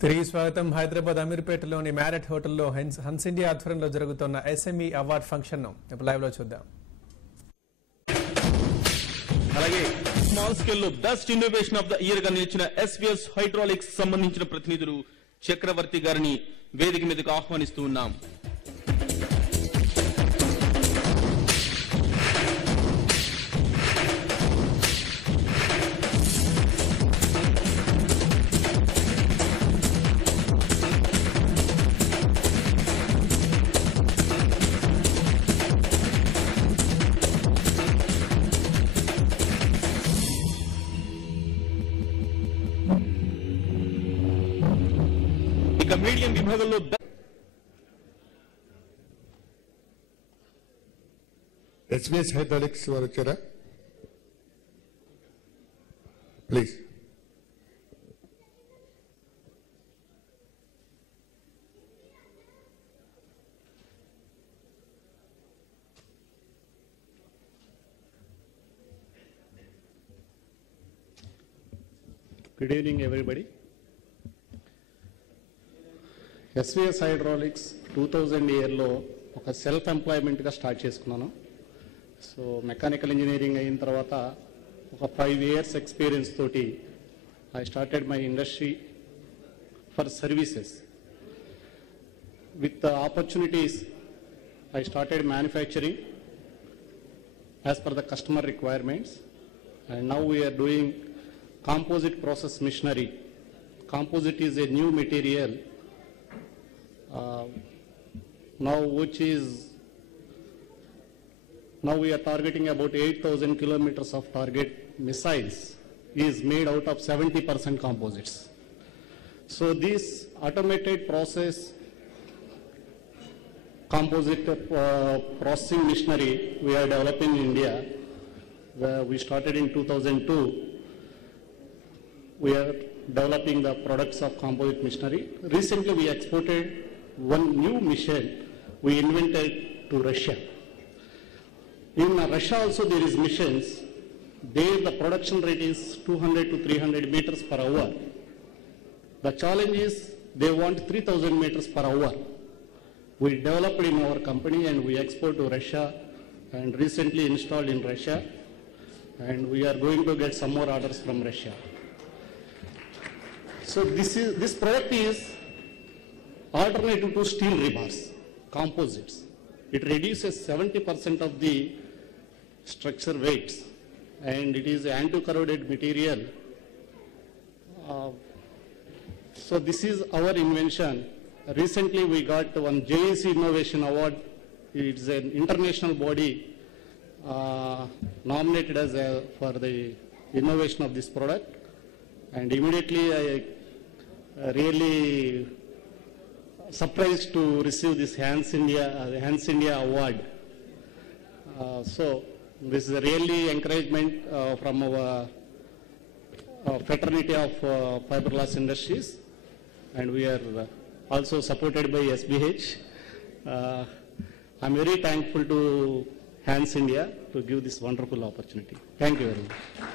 తిరిగి స్వాగతం. హైదరాబాద్ అమీర్పేటలోని మ్యారెట్ హోటల్లో హన్స్ ఇండియా ఆధ్వర్యంలో జరుగుతున్న ఎస్ఎంఈ అవార్డ్ ఫంక్షన్ ను ఇప్పుడు లైవ్ లో చూద్దాం. అలాగే స్మాల్ స్కేల్ లో best innovation of the year గా నిలిచిన ఎస్విఎస్ హైడ్రాలిక్స్ సంబంధించిన ప్రతినిధులు చక్రవర్తి గారిని వేదిక మీదకు ఆహ్వానిస్తూ ఉన్నాం. ఇక మీడియం విభాగంలో ఎస్విఎస్ హైడ్రాలిక్స్ వారు వచ్చారా? Please. Good evening, everybody. SVS Hydraulics 2000 ఇయర్లో ఒక సెల్ఫ్ ఎంప్లాయ్మెంట్గా స్టార్ట్ చేసుకున్నాను. సో మెకానికల్ ఇంజనీరింగ్ అయిన తర్వాత ఒక 5 years ఎక్స్పీరియన్స్ తోటి I started my industry for services. With opportunities I started manufacturing as per the customer requirements and now we're doing composite process machinery. Composite is a new material now we are targeting about 8,000 kilometers of target missiles is made out of 70% composites. So this automated process composite processing machinery we are developing in India. We started in 2002. We are developing the products of composite machinery. Recently we exported one new machine we invented to Russia. In Russia also there is machines. There the production rate is 200 to 300 meters per hour. The challenge is they want 3,000 meters per hour. We developed in our company and we export to Russia and recently installed in Russia, and we are going to get some more orders from Russia. So this product is alternative to steel rebars, composites. It reduces 70% of the structure weights, and it is anti-corroded material. So this is our invention. Recently we got one JEC Innovation Award. It's an international body nominated as for the innovation of this product, and immediately I really surprised to receive this Hans India Award. So this is a really encouragement from our fraternity of fiberglass industries, and we are also supported by SBH. I'm very thankful to Hans India to give this wonderful opportunity. Thank you very much.